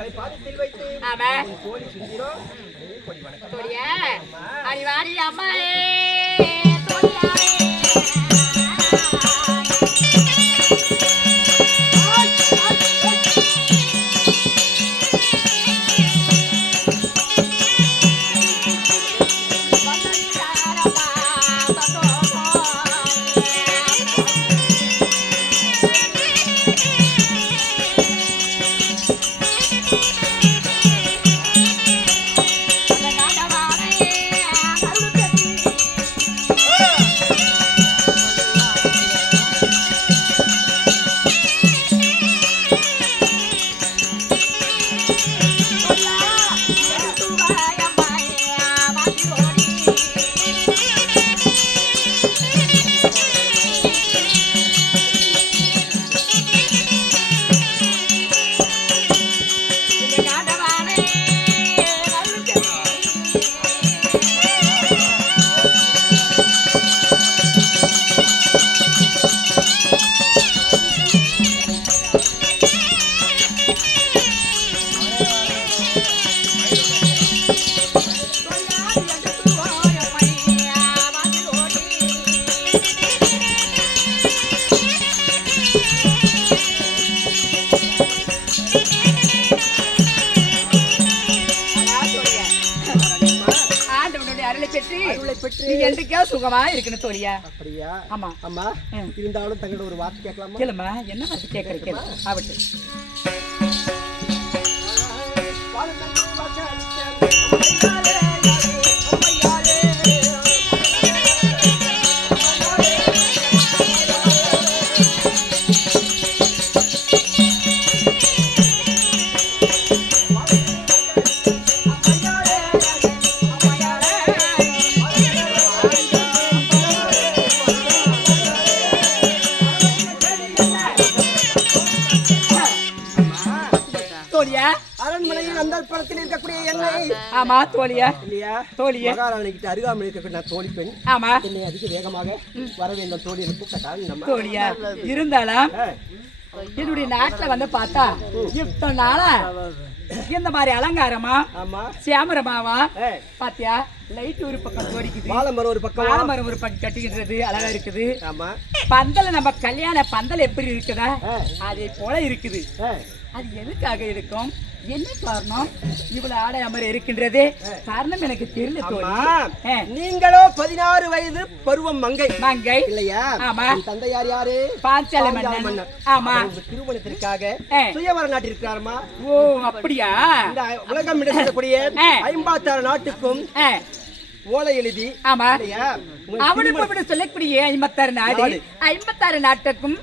పరిపాలించ பெற்று அருளை பெற்று நீ என்றைக்கோ சுகமா இருக்கணும் தோழியா. அப்படியா? ஆமா. அம்மா ம். இருந்தாலும் தங்களோட ஒரு வார்த்தை கேட்கலாமா? கேளுமா என்ன வார்த்தை கேட்கற கேளு. ஆவட்டு ஆமா தோழியா. இல்லையா தோழியா. மகாராணி கிட்ட அருகாமல் இருக்கக்கூடிய நான் தோழி பெண். ஆமா. என்னை அதிக வேகமாக வர வேண்டும் தோழி கூப்பிட்டால் நம்ம தோழியா. இருந்தாலும் என்னுடைய நாட்டுல வந்து பார்த்தா இத்தனை நாளா இந்த மாதிரி அலங்காரமா? ஆ, பாத்தியா? லைட் ஒரு பக்கம் தோடிக்குது. வாழைமரம் ஒரு பக்கம்? வாழைமரம் ஒரு பக்கம் கட்டிக்கின்றது அழகா இருக்குது. ஆமா. பந்தல் நம்ம கல்யாண பந்தல் எப்படி இருக்குதா. அதே போல இருக்குது. அது எதுக்காக இருக்கும்? என்ன காரணம்? இவ்வளவு ஆடை அமர இருக்கின்றது? காரணம் எனக்கு தெரியல. நீங்களோ பதினாறு வயது பருவம் மங்கை. மங்கை. இல்லையா? ஆமா. உன் தந்தையார் யாரு? பாஞ்சால மன்னர். ஆமா. திருமணத்திற்காக. சுயவர நாட்டிருக்கிறாருமா? ஓ அப்படியா? இந்த உலகம் இடக்கூடிய. ஐம்பத்தாறு நாட்டுக்கும் ஓலை எழுதி ஆமா. அவனுக்கு சொல்லக்கூடிய ஐம்பத்தாறு நாடு. ஐம்பத்தாறு நாட்டுக்கும்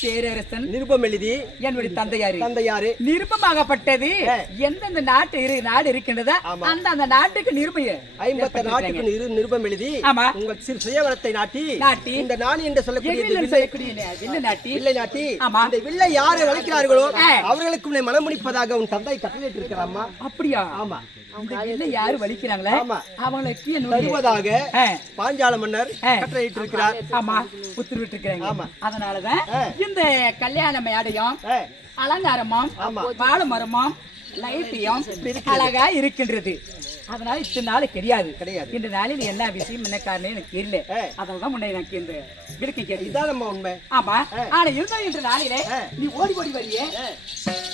பேரரசன் நிருபம் எழுதி என்னுடைய தந்தையாரு தந்தையாரு நிருபமாகப்பட்டது. எந்தெந்த நாட்டு இரு நாடு இருக்கின்றதா. அந்த அந்த நாட்டுக்கு நிருபம் ஐம்பத்தாறு நாட்டுக்கு நிரு- நிருபம் எழுதி ஆமா. உங்கள் சிறு சுயவரத்தை நாட்டி நாட்டி. இந்த நாணி என்று சொல்லக்கூடிய நாட்டி வில்லை நாட்டி ஆமா. இந்த வில்லை யாரு வளைக்கிறார்களோ. அவர்களுக்கு மனமுடிப்பதாக உன் தந்தை கட்டளையிட்டு இருக்கிறாமா அப்படியா ஆமா யாரு வலிக்கிறாங்களே. அவங்களுக்கு தருவதாக பாஞ்சால மன்னர். கட்டளையிட்டு இருக்கிறார் ஆமா உத்தரவிட்டு இருக்கிறாங்க ஆமா. அதனாலதான். இந்த கல்யாண மேடையும் அலங்காரமும். வாழை மரமும் லைட்டையும் அழகா இருக்கின்றது அதனால இத்தனை நாள் தெரியாது. கிடையாது. இந்த நாளில் என்ன விஷயம் என்ன காரணம் எனக்கு தெரியல. அதனாலதான் முன்ன எனக்கு இந்த விளக்கை கேட்டு இதான் நம்ம உண்மை. ஆமா. ஆனா இருந்தாலும் இன்று நாளிலே. நீ ஓடி ஓடி வரியே.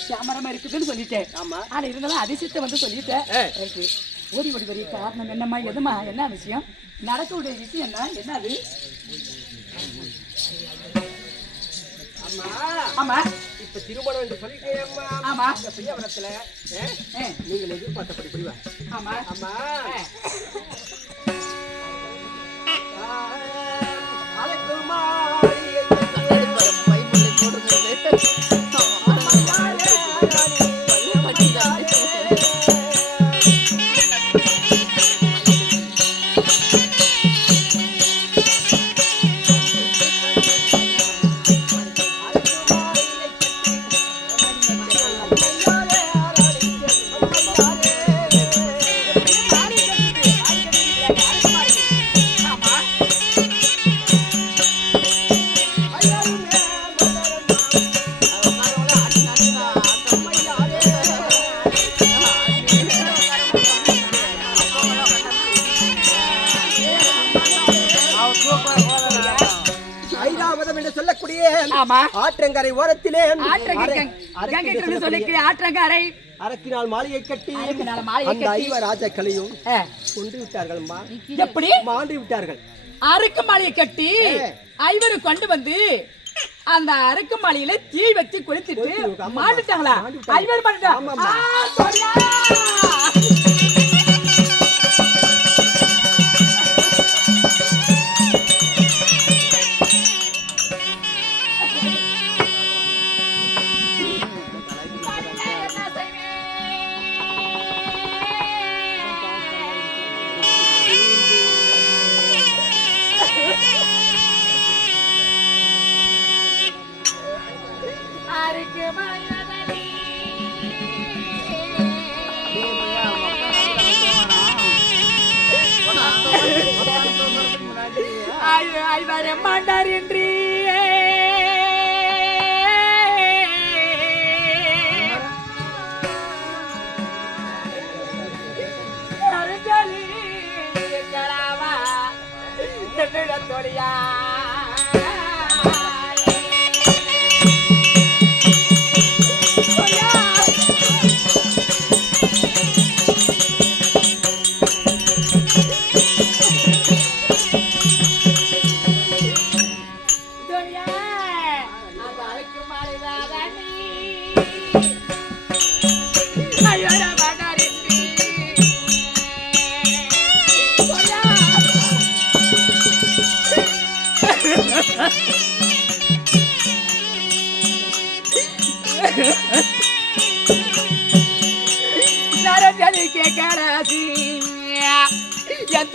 கேமரமா இருக்குதுன்னு சொல்லிட்டேன். ஆமா. ஆனா இருந்தாலும் அதிசயத்தை வந்து சொல்லிட்டேன். ஓடி ஓடி வரிய காரணம் என்னம்மா எதுமா என்ன விஷயம்? நடக்கக்கூடிய விஷயம் என்ன என்னது? ஆமா. இப்ப திருமணம் என்று சொல்லிட்டேன் அம்மா. ஆமா. இந்த ஆ, நீங்கள் எதிர்பார்த்தபடி புரிவா? ஆமா. அம்மா. சொல்லக்கூடிய ஆற்றங்கரை ஓரத்திலே சொல்லக்கூடிய ஆற்றங்கரை. அரக்கினால் மாளிகை கட்டி அந்த. ஐவர் ராஜாக்களையும் கொண்டு விட்டார்கள் எப்படி? மாண்டு விட்டார்கள். அறுக்கு மாலையை கட்டி. ஐவரு கொண்டு வந்து அந்த அறுக்கு மாலையில தீ வச்சு கொளுத்திட்டு மாட்டுட்டாங்க. ஐவர் மாட்டுட்டா என்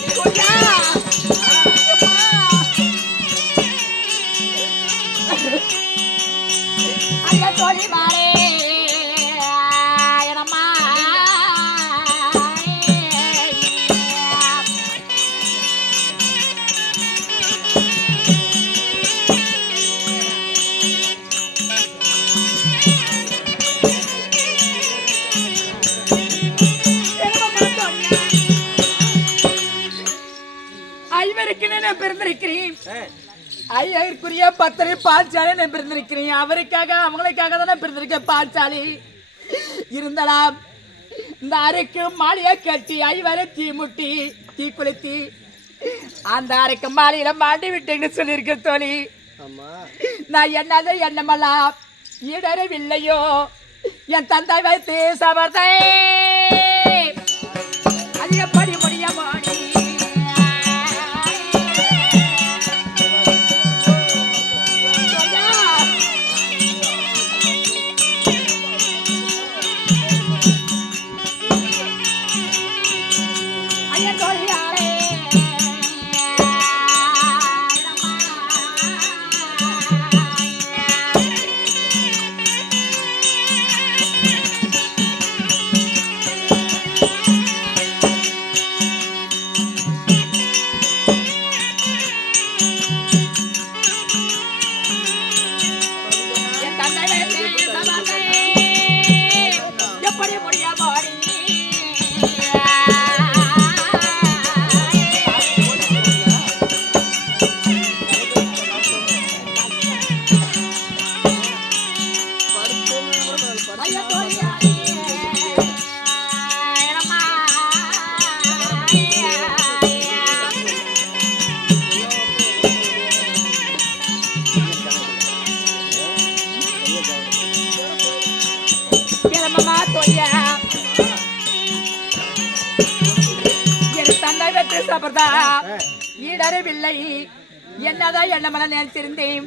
Yeah. நான் பிறந்திருக்கிறேன். ஐயருக்குரிய பத்திரை பாஞ்சாலி நான் பிறந்திருக்கிறேன். அவருக்காக அவங்களுக்காக தான் நான் பிறந்திருக்கேன் பாஞ்சாலி இருந்தாலாம் இந்த அரைக்கு மாலையை கட்டி ஐவரை தீ முட்டி தீ குளித்தி அந்த அரைக்கு மாலையில மாட்டி விட்டேன்னு சொல்லியிருக்கேன் தோழி. நான் என்னது எண்ணமெல்லாம் இடரவில்லையோ என் தந்தை வைத்து சமர்த்தை. அது தந்தை வெற்றி என்னதான் என்ன நினைச்சிருந்தேன்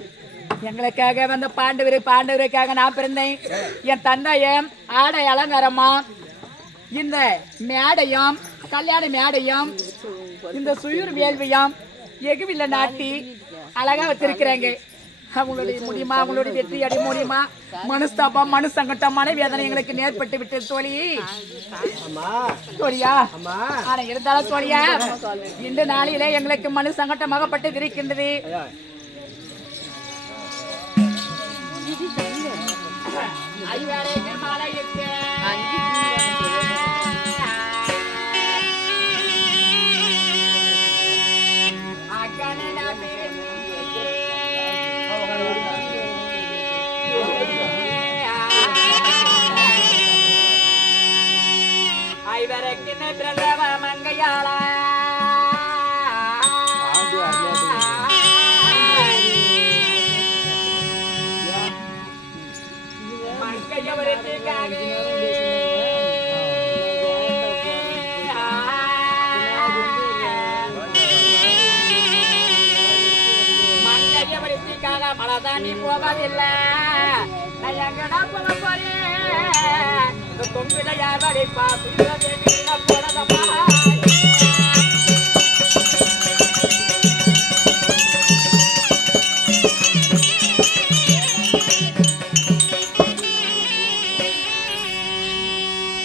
எங்களுக்காக வந்த பாண்டவர் பாண்டவருக்காக நான் பிறந்தேன். என் தந்தையும் ஆடை அலங்காரமா இந்த மேடையும் கல்யாண மேடையும் இந்த சுயூர் வேள்வியும் எகுவில நாட்டி அழகா வச்சிருக்கிறாங்க. அவங்களுடைய முடியுமா அவங்களுடைய வெற்றி அடை முடியுமா மனுஸ்தாபம் மனு சங்கட்டம் மனவேதனை எங்களுக்கு நேர்பட்டு விட்டது தோழி. தோழியா? ஆனா இருந்தாலும் தோழியா? இந்த நாளிலே எங்களுக்கு மனு சங்கட்டமாகப்பட்டு இருக்கின்றது ஐயா, ஐவரைக்கு பிரதவ மங்கையாள மழை தாண்டி போவதில்லை நான் எங்கடா போக போறேன்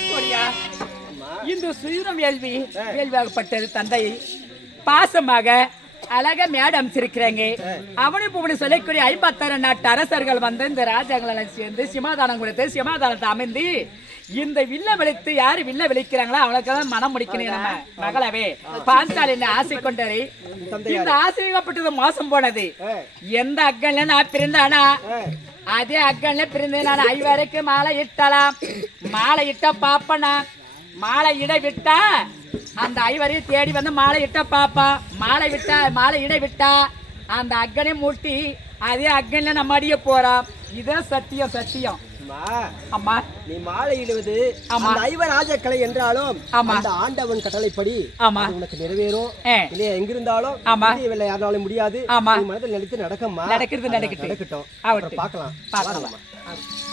சோனியா, அம்மா இந்த சுயுரம் வேள்வி வேள்வியாகப்பட்டது தந்தை. பாசமாக அழக மேடம் அமைச்சிருக்கிறாங்க அவனு புவனு சொல்லக்கூடிய ஐம்பத்தாறு நாட்டு அரசர்கள் வந்து இந்த ராஜாங்களை சேர்ந்து சிமாதானம் கொடுத்து சிமாதானத்தை அமைந்து இந்த வில்ல விழித்து யாரு வில்ல விழிக்கிறாங்களோ அவனுக்கு தான் மனம் முடிக்கணும் நம்ம மகளவே. பாஞ்சாலி என்ன ஆசை கொண்டாரு இந்த ஆசைப்பட்டது மோசம் போனது. எந்த அக்கன்ல நான் பிறந்தானா? அதே அக்கன்ல பிறந்து நான் ஐவருக்கு மாலை இட்டலாம். மாலை இட்ட பாப்பனா? மாலை இட விட்டா? அந்த ஐவரையும் தேடி வந்து மாலை இட்ட பாப்பா. மாலை விட்டா மாலை இட விட்டா. அந்த அக்கனை மூட்டி அதே அக்கன்ல நம்ம அடிய போறோம் இதான் சத்தியம் சத்தியம். நீ மாலை இடுவது ஆமா. ஐவராஜ கலை என்றாலும். அந்த ஆண்டவன் கட்டளைப்படி ஆமா. உனக்கு நிறைவேறும். இல்லையா எங்கிருந்தாலும் ஆமா. முடியவில்லை யாராலும் முடியாது ஆமா. மனதில் நினைத்து நடக்கம்மா நடக்கிறது நடக்கட்டும். நடக்கட்டும் பார்க்கலாம் பார்க்கலாம்.